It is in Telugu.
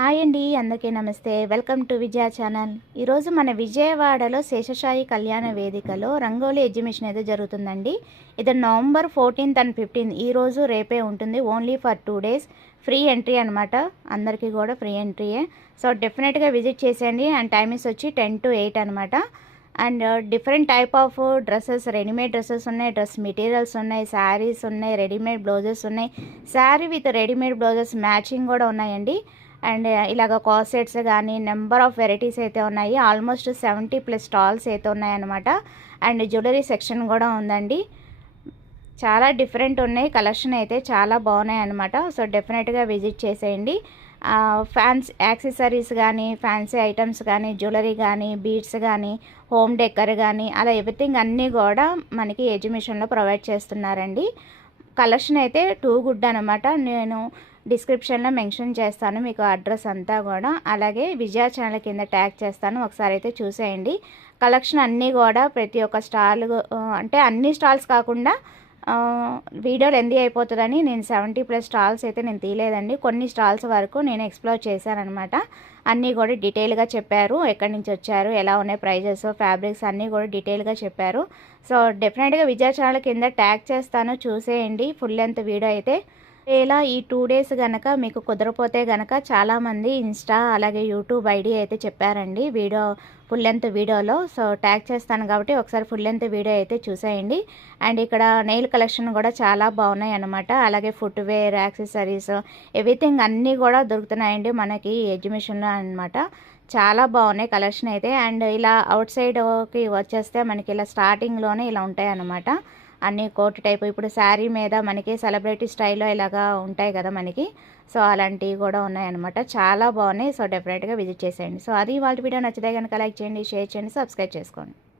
హాయ్ అండి, అందరికీ నమస్తే. Welcome to Vijaya channel. ఈరోజు మన విజయవాడలో శేషసాయి కళ్యాణ వేదికలో రంగోలీ ఎగ్జిబిషన్ అయితే జరుగుతుందండి. ఇది నవంబర్ 14th అండ్ 15th ఈరోజు రేపే ఉంటుంది. Only for 2 days free entry అనమాట. అందరికీ కూడా ఫ్రీ ఎంట్రీయే. సో డెఫినెట్గా విజిట్ చేసేయండి. అండ్ టైమింగ్స్ వచ్చి 10 to 8 అనమాట. And different type of dresses, readymade dresses ఉన్నాయి, డ్రెస్ మెటీరియల్స్ ఉన్నాయి, శారీస్ ఉన్నాయి, రెడీమేడ్ బ్లౌజెస్ ఉన్నాయి. Sari with readymade blouses matching కూడా ఉన్నాయండి. అండ్ ఇలాగ కాసెట్స్ కానీ నెంబర్ ఆఫ్ వెరైటీస్ అయితే ఉన్నాయి. ఆల్మోస్ట్ 70+ స్టాల్స్ అయితే ఉన్నాయన్నమాట. అండ్ జ్యువెలరీ సెక్షన్ కూడా ఉందండి. చాలా డిఫరెంట్ ఉన్నాయి. కలెక్షన్ అయితే చాలా బాగున్నాయి అన్నమాట. సో డెఫినెట్గా విజిట్ చేసేయండి. ఫ్యాన్సీ యాక్సెసరీస్ కానీ, ఫ్యాన్సీ ఐటమ్స్ కానీ, జ్యువెలరీ కానీ, బీడ్స్ కానీ, హోమ్ డెకర్ కానీ, అలా ఎవ్రీథింగ్ అన్నీ కూడా మనకి ఎగ్జిబిషన్లో ప్రొవైడ్ చేస్తున్నారండి. కలెక్షన్ అయితే టూ గుడ్ అనమాట. నేను డిస్క్రిప్షన్లో మెన్షన్ చేస్తాను మీకు అడ్రస్ అంతా కూడా. అలాగే విజయ ఛానల్ కింద ట్యాగ్ చేస్తాను, ఒకసారి అయితే చూసేయండి. కలెక్షన్ అన్నీ కూడా ప్రతి ఒక్క స్టాల్, అంటే అన్ని స్టాల్స్ కాకుండా వీడియో లెందీ అయిపోతుందని నేను 70+ స్టాల్స్ అయితే నేను తీయలేదండి. కొన్ని స్టాల్స్ వరకు నేను ఎక్స్ప్లోర్ చేశానమాట. అన్నీ కూడా డీటెయిల్గా చెప్పారు, ఎక్కడి నుంచి వచ్చారు, ఎలా ఉన్నాయి ప్రైజెస్, ఫ్యాబ్రిక్స్ అన్నీ కూడా డీటెయిల్గా చెప్పారు. సో డెఫినెట్గా విజయ ఛానల్ కింద ట్యాగ్ చేస్తాను, చూసేయండి ఫుల్ లెంత్ వీడియో అయితే. ఇలా ఈ 2 days గనక మీకు కుదరపోతే గనక చాలామంది ఇన్స్టా అలాగే యూట్యూబ్ ఐడి అయితే చెప్పారండి వీడియో, ఫుల్ లెంత్ వీడియోలో. సో ట్యాగ్ చేస్తాను కాబట్టి ఒకసారి ఫుల్ లెంత్ వీడియో అయితే చూసేయండి. అండ్ ఇక్కడ నెయిల్ కలెక్షన్ కూడా చాలా బాగున్నాయి అన్నమాట. అలాగే ఫుట్వేర్, యాక్సెసరీస్, ఎవ్రీథింగ్ అన్నీ కూడా దొరుకుతున్నాయండి మనకి ఎగ్జిబిషన్లో అనమాట. చాలా బాగున్నాయి కలెక్షన్ అయితే. అండ్ ఇలా అవుట్ సైడ్కి వచ్చేస్తే మనకి ఇలా స్టార్టింగ్లోనే ఇలా ఉంటాయి అన్నమాట. అన్నీ కోట్ టైపు, ఇప్పుడు శారీ మీద మనకి సెలబ్రిటీ స్టైల్లో ఇలాగా ఉంటాయి కదా మనకి. సో అలాంటివి కూడా ఉన్నాయన్నమాట. చాలా బాగున్నాయి. సో డెఫినెట్గా విజిట్ చేసేయండి. సో అది వాళ్ళ వీడియో నచ్చితే కనుక లైక్ చేయండి, షేర్ చేయండి, సబ్స్క్రైబ్ చేసుకోండి.